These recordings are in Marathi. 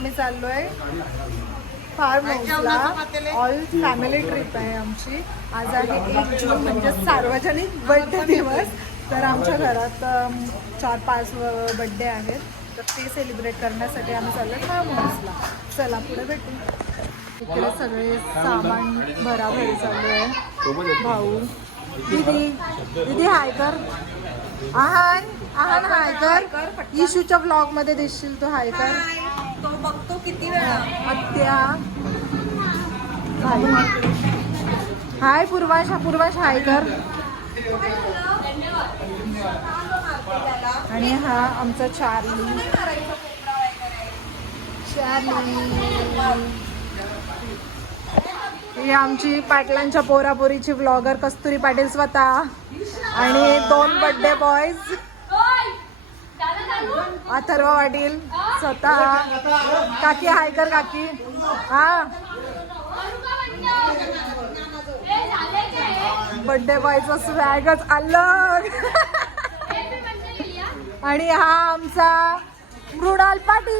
आम्ही चाललोय फार्म हाऊसला. ऑल फॅमिली ट्रिप आहे आमची. आज आहे 1 जून म्हणजे सार्वजनिक बर्थडे दिवस. तर आमच्या घरात 4-5 बर्थडे आहेत. तर ते सेलिब्रेट करण्यासाठी आम्ही चाललोय फार्म हाऊसला. चला पुढे भेटू. इकडे सगळे सामान भराभरी चालू आहे. भाऊ दीदी हाय कर. आहान हाय कर. इशूच्या ब्लॉग मध्ये दिसशील तू. हाय कर. तो बघतो किती वेळा. आत्या हाय. पूर्वाश हाय कर. आणि हा आमचा चार्ली. ही आमची पाटलांच्या पोरापोरीची व्लॉगर कस्तुरी पाटील स्वतः आणि 2 बर्थडे बॉयज अथर्व पाटील स्वतः. काकी हाय कर काकी. हा बर्थडे बॉयचा स्वॅगच अलग. आणि हा आमचा मृणाल पाटील.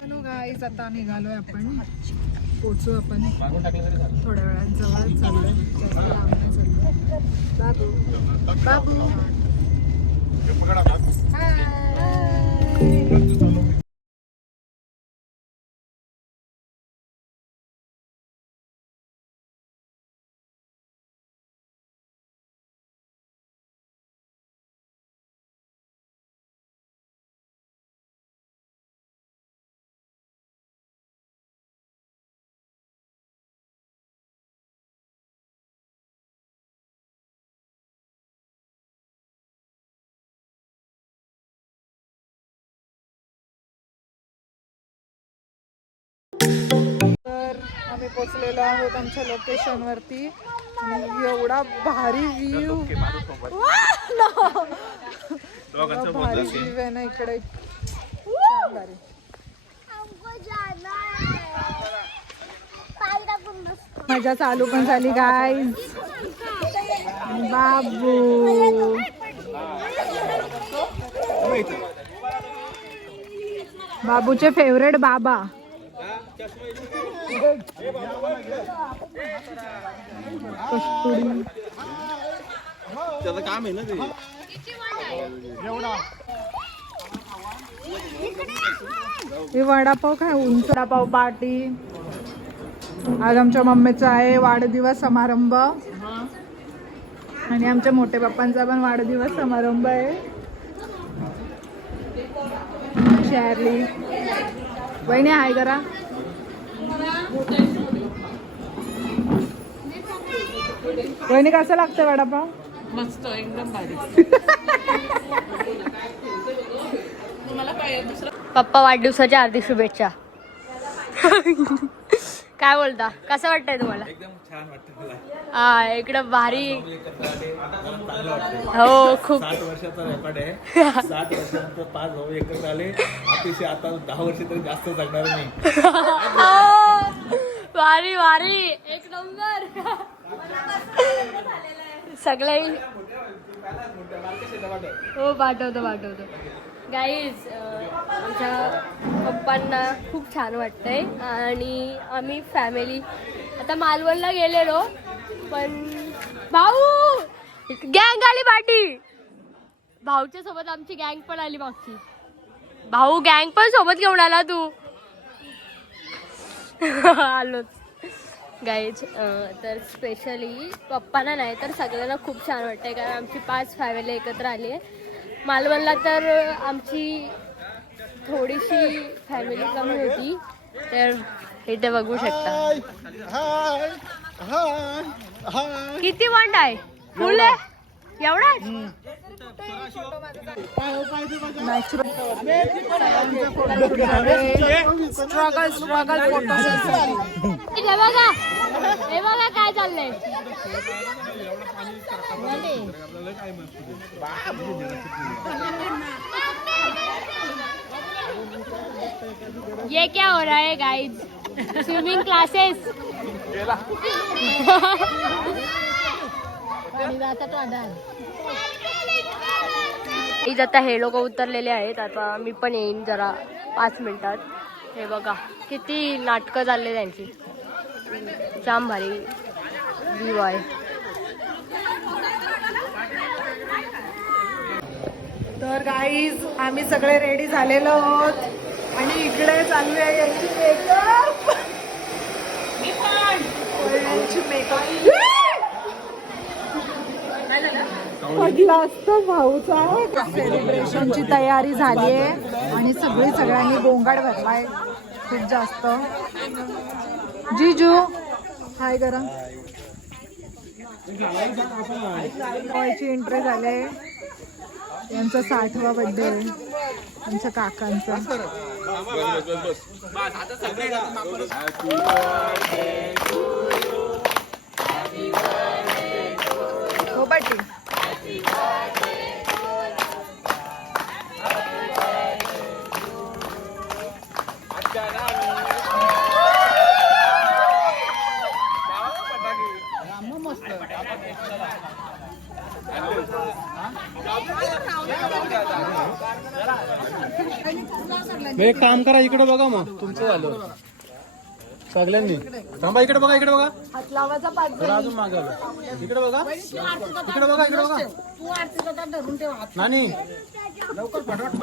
हॅलो गाईज, आता निघालोय आपण. पोचू आपण थोड्या वेळात. जवळ चाललोय, जास्त लांब नाही चाललोय. बाबू तर आम्ही पोचलेलो आहोत आमच्या लोकेशन वरती. आणि एवढा भारी व्ह्यू. भारी व्ह्यू आहे ना इकडे. छान भारी. मजा चालू पण झाली गाईज. बाबू बाबूचे फेवरेट बाबा. कस्तुरी त्याचं काम आहे ना ते. हे वडापाव काय उंच वडापाव पार्टी. आज आमच्या मम्मीचा आहे वाढदिवस समारंभ. आणि आमच्या मोठ्या पप्पांचा पण वाढदिवस समारंभ आहे. चार्ली वहिनी हाय करा. वहिनी कसं लागतं वडापाव? मस्त एकदम भारी. पप्पा वाढदिवसाच्या हार्दिक शुभेच्छा. काय बोलता, कसं वाटतंय तुम्हाला? एकदम छान वाटतं मला. हा इकडं भारी. हो खूप. 60 वर्षाचा रेकॉर्ड आहे. 60 वर्षानंतर 5 भाऊ एकत्र आले. अतिशय आता 10 वर्ष तरी जास्त जगणार नाही. भारी भारी एक नंबर. सगळे हो पाठवतो. गाईज आमच्या पप्पांना खूप छान वाटतंय. आणि आम्ही फॅमिली आता मालवणला गेलेलो. पण भाऊ गँग आली पाठी. भाऊच्या सोबत आमची गँग पण आली मागची. भाऊ गँग पण सोबत घेऊन आला तू. आलोच गाईज. तर स्पेशली पप्पांना नाही तर सगळ्यांना खूप छान वाटतंय. कारण आमची 5 फॅमिली एकत्र आली आहे. मालवणला तर आमची थोडीशी फॅमिली कमी होती. तर इथे बघू शकता किती वंड आहे. फुल आहे एवढाच. स्ट्रगल फोटो हे बघा काय चाललंय. ये क्या हो रहा है गाइस? Swimming classes. आता हे लोक उतरलेले आहेत. आता मी पण येईन जरा 5 मिनिटात. हे बघा किती नाटकं चालले त्यांची. जाम भारी व्ह्यू आहे. तर गाईज आम्ही सगळे रेडी झालेलो आहोत आणि इकडे चालू आहे यांची मेकअप. पडला असतो भाऊचा. सेलिब्रेशनची तयारी झाली आहे आणि सगळ्यांनी गोंगाट भरलाय खूप जास्त. जीजू हाय करा. बॉयची एंट्री झाले. यांचा 60वा बर्थडे आहे आमच्या काकांचा. हो बाटी. एक काम करा, इकडे बघा मग तुमचं झालं सगळ्यांनी. थांबा, इकडे बघा, इकडे बघा. हात लावायचा 5 जरा अजून मागायला. इकडे बघा, इकडे बघा, इकडे बघा. नानी लवकर फटाफट.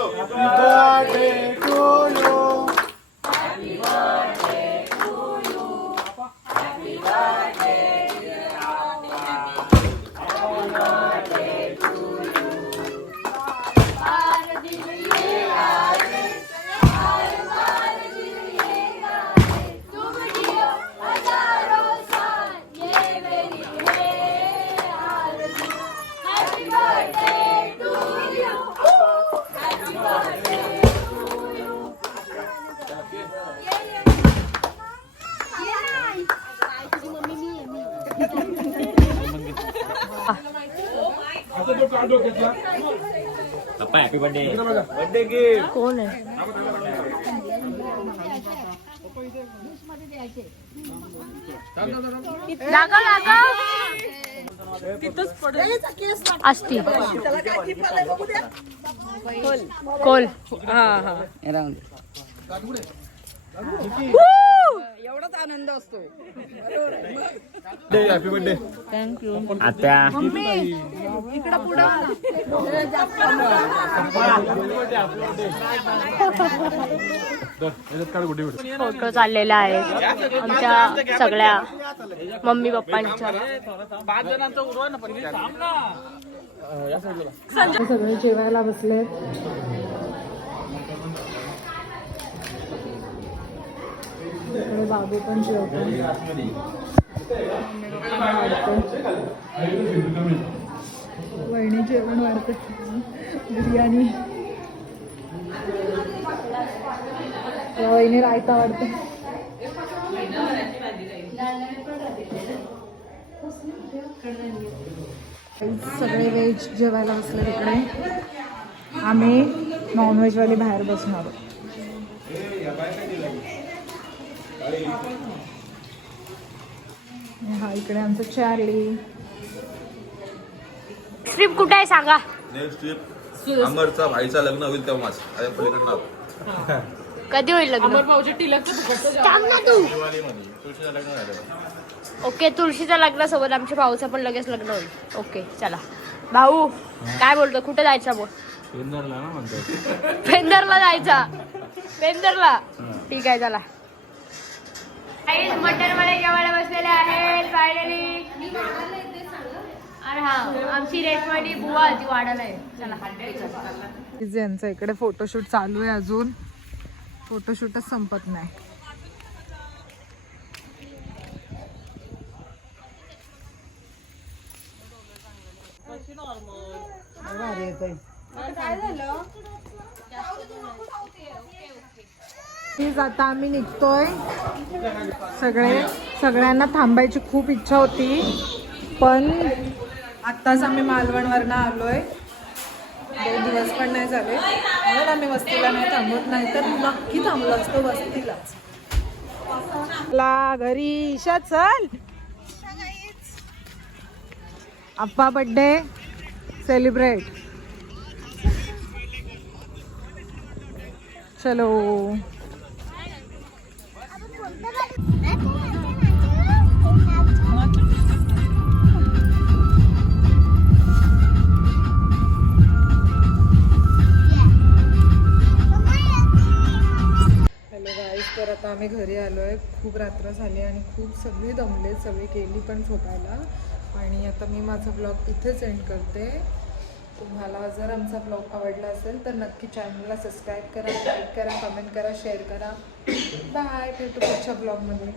Happy birthday. बर्थडे गिफ्ट कोण आहे? असती कोल. एवढाच आनंद असतो. Happy birthday. थँक्यू. आता इकडं पुढं. फोटो चाललेला आहे आमच्या सगळ्या मम्मी पप्पांच्या. 5 जणांचा उरवा ना पण. सगळे जेवायला बसलेत. इकडे बाबू पण जेवतो. वहिनी जेवण वाढते. बिर्याणी. वहिनी रायता वाढते. सगळे व्हेज जेवायला बसले तिकडे. आम्ही नॉनव्हेजवाले बाहेर बसणार. हा इकडे आमचं चार्ली. ट्रिप कुठे आहे सांगा. नेक्स्ट ट्रिप अमरचा भाईचा लग्न होईल तेव्हाच. अरे पलीकडनं कधी होईल लग्न? सांग ना तू. दिवाळीमध्ये तुळशीचं लग्न झालं. ओके, तुळशीच्या लग्नासोबत आमच्या भाऊचं पण लगेच लग्न होईल. ओके चला. भाऊ काय बोलतो? कुठे जायचं बोल. पेंदरला ना म्हणतो. पेंदरला जायचा. पेंदरला ठीक आहे चला. मटन मध्ये जेवायला बसलेले आहेत फायनली. आणि हा आमची रेशमाडी बुवा ती वाढायला आहे. चला. यांचं इकडे फोटोशूट चालू आहे. अजून फोटोशूटच संपत नाही. प्लीज आता आम्ही निघतोय. सगळ्यांना थांबायची खूप इच्छा होती, पण आत्ताच आम्ही मालवणवरनं आलोय. 2 दिवस पण नाही झाले म्हणून आम्ही वस्तीला नाही थांबत, नाही तर नक्की थांबलो असतो वस्तीलाच. ला घरी ईशा चल. अप्पा बर्थडे सेलिब्रेट. चलो. तर आता आम्ही घरी आलो आहे. खूप रात्र झाली आणि खूप सगळी दमले, सगळी केली पण झोपायला. आणि आता मी माझा ब्लॉग इथेच एंड करते. तुम्हाला जर आमचा ब्लॉग आवडला असेल तर नक्की चॅनलला सबस्क्राईब करा, लाईक करा, कमेंट करा, शेअर करा. बाय. भेटू पुढच्या ब्लॉगमध्ये.